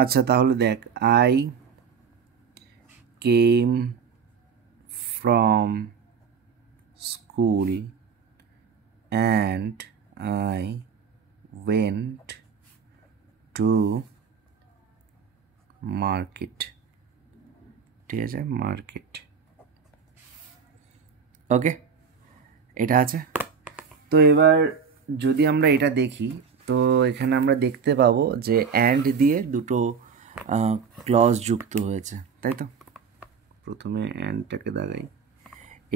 আচ্ছা তাহলে দেখ, I came from school and I went to market. ঠিক আছে, মার্কেট। ওকে, এটা আছে। তো এবার যদি আমরা এটা দেখি, তো এখানে আমরা দেখতে পাবো যে অ্যান্ড দিয়ে দুটো ক্লজ যুক্ত হয়েছে, তাই তো। প্রথমে অ্যান্ডটাকে দাগাই।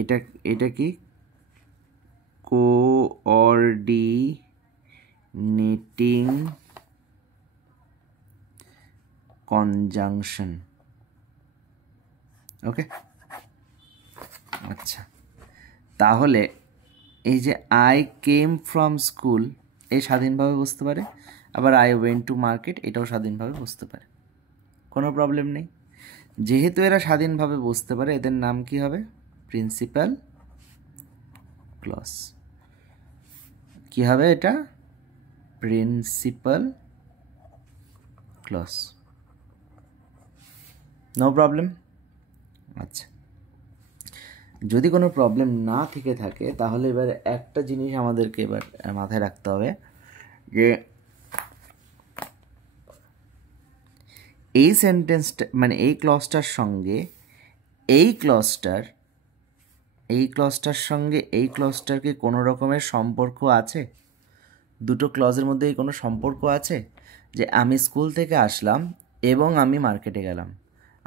এটা এটা কি? Coordinating conjunction. ওকে, আচ্ছা তাহলে এই যে আই কেম ফ্রম স্কুল, এই স্বাধীনভাবে বসতে পারে, আবার আই ওয়েন্ট টু মার্কেট এটাও স্বাধীনভাবে বসতে পারে, কোনো প্রবলেম নেই। যেহেতু এরা স্বাধীনভাবে বসতে পারে, এদের নাম কি হবে? Principal clause. কি হবে এটা? Principal clause. No problem. আচ্ছা, যদি কোনো প্রবলেম না থেকে থাকে তাহলে এবার একটা জিনিস আমাদেরকে এবার মাথায় রাখতে হবে যে এই সেন্টেন্সটা মানে এই ক্লজটার সঙ্গে এই ক্লজটার সঙ্গে এই ক্লজটার কি কোনো রকমের সম্পর্ক আছে? দুটো ক্লজের মধ্যে কি কোনো সম্পর্ক আছে? যে আমি স্কুল থেকে আসলাম এবং আমি মার্কেটে গেলাম,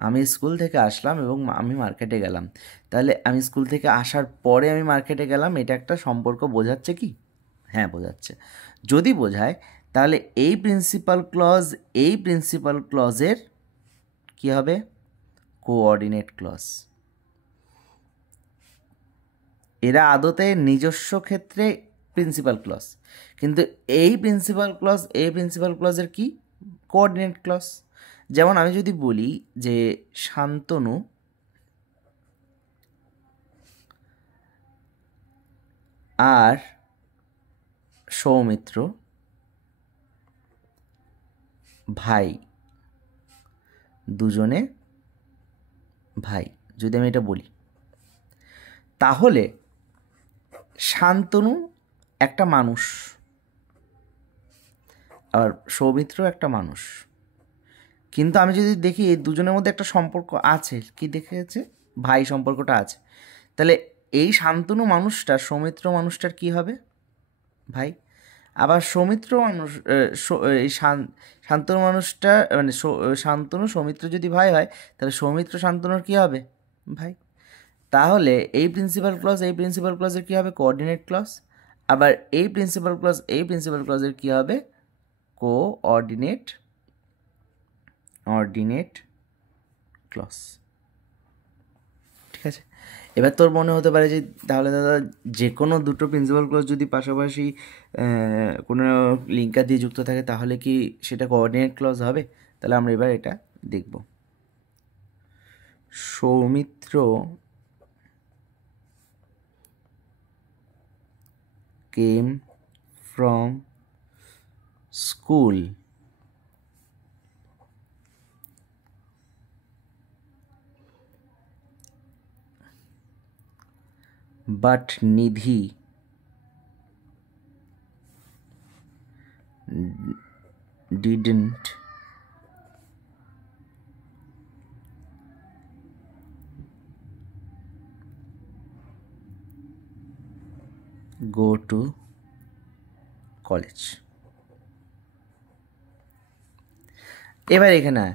আমি স্কুল থেকে আসলাম এবং আমি মার্কেটে গেলাম, তাহলে আমি স্কুল থেকে আসার পরে আমি মার্কেটে গেলাম, এটা একটা সম্পর্ক বোঝাচ্ছে কি? হ্যাঁ বোঝাচ্ছে। যদি বোঝায় তাহলে এই প্রিন্সিপাল ক্লজের কি হবে? Coordinate clause. এরা আদতে নিজস্ব ক্ষেত্রে প্রিন্সিপাল ক্লজ, কিন্তু এই প্রিন্সিপাল ক্লজের কি? Coordinate clause. যেমন আমি যদি বলি যে শান্তনু আর সৌমিত্র ভাই, দুজনে ভাই, যদি আমি এটা বলি, তাহলে শান্তনু একটা মানুষ আর সৌমিত্র একটা মানুষ, কিন্তু আমি যদি দেখি এই দুজনের মধ্যে একটা সম্পর্ক আছে, কি দেখেছে? ভাই সম্পর্কটা আছে, তাহলে এই শান্তনু মানুষটা সৌমিত্র মানুষটার কি হবে? ভাই। আবার সৌমিত্র মানুষ এই শান্তনু মানুষটা মানে শান্তনু সৌমিত্র যদি ভাই হয়, তাহলে সৌমিত্র শান্তনুর কি হবে? ভাই। তাহলে এই প্রিন্সিপাল ক্লজের কী হবে? Coordinate clause. আবার এই প্রিন্সিপাল ক্লজের কী হবে? Coordinate clause. ঠিক আছে, এবার তোর মনে হতে পারে যে তাহলে দাদা যে কোনো দুটো প্রিন্সিপাল ক্লজ যদি পাশাপাশি কোনো লিঙ্কার দিয়ে যুক্ত থাকে তাহলে কি সেটা কোঅর্ডিনেট ক্লজ হবে? তাহলে আমরা এবার এটা দেখব। Soumitra came from school but Nidhi didn't go to college। এবার এখানে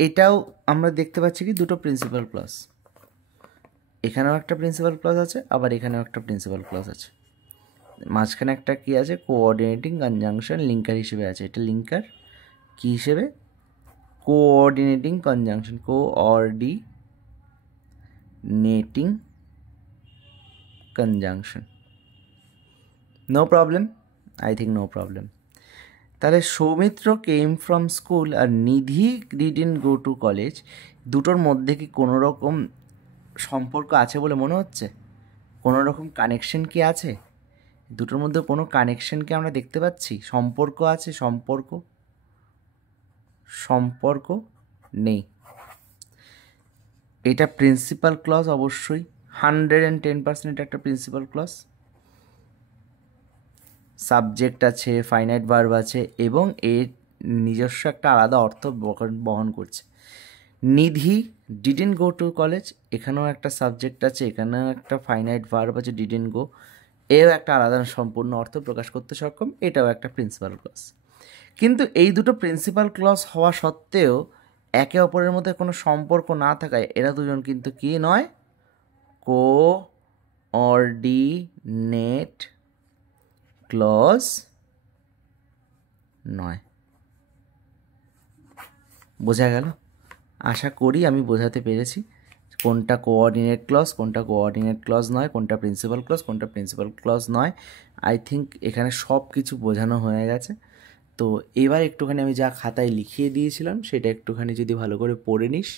এটাও আমরা দেখতে পাচ্ছি কি দুটো প্রিন্সিপাল ক্লজ, এখানেও একটা প্রিন্সিপাল ক্লজ আছে, আবার এখানেও একটা প্রিন্সিপাল ক্লজ আছে, মাঝখানে একটা কি আছে? কোঅর্ডিনেটিং কনজাংশন লিঙ্কার হিসেবে আছে। এটা লিঙ্কার কি হিসেবে? Coordinating conjunction, coordinating conjunction. No problem, I think no problem. তাহলে সৌমিত্র কেম ফ্রম স্কুল আর Nidhi didn't go to college, দুটোর মধ্যে কি কোনো রকম সম্পর্ক আছে বলে মনে হচ্ছে? কোনো রকম কানেকশন কি আছে? দুটোর মধ্যে কোনো কানেকশন কি আমরা দেখতে পাচ্ছি? সম্পর্ক আছে, সম্পর্ক নেই। এটা প্রিন্সিপাল ক্লজ, অবশ্যই 110% এটা একটা প্রিন্সিপাল ক্লজ। সাবজেক্ট আছে, ফাইনাইট ভার্ব আছে এবং এর নিজস্ব একটা আলাদা অর্থ বহন করছে। নিধি ডিডেন্ট গো টু কলেজ, এখানেও একটা সাবজেক্ট আছে, এখানেও একটা ফাইনাইট ভার্ব আছে ডিডেন্ট গো, এও একটা আলাদা সম্পূর্ণ অর্থ প্রকাশ করতে সক্ষম, এটাও একটা প্রিন্সিপাল ক্লজ। কিন্তু এই দুটো প্রিন্সিপাল ক্লজ হওয়া সত্ত্বেও একে অপরের মধ্যে কোনো সম্পর্ক না থাকায় এরা দুজন কিন্তু কি নয়, কোঅর্ডিনেট ক্লজ নয়। বোঝা গেল? আশা করি আমি বোঝাতে পেরেছি কোনটা কোঅর্ডিনেট ক্লজ, কোনটা কোঅর্ডিনেট ক্লজ নয়, কোনটা প্রিন্সিপাল ক্লজ, কোনটা প্রিন্সিপাল ক্লজ নয়। আই থিঙ্ক এখানে সব কিছু বোঝানো হয়ে গেছে। তো এবার একটুখানি আমি যা খাতায় লিখিয়ে দিয়েছিলাম সেটা একটুখানি যদি ভালো করে পড়ে নিস,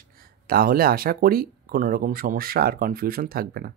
তাহলে আশা করি কোনো রকম সমস্যা আর কনফিউশন থাকবে না।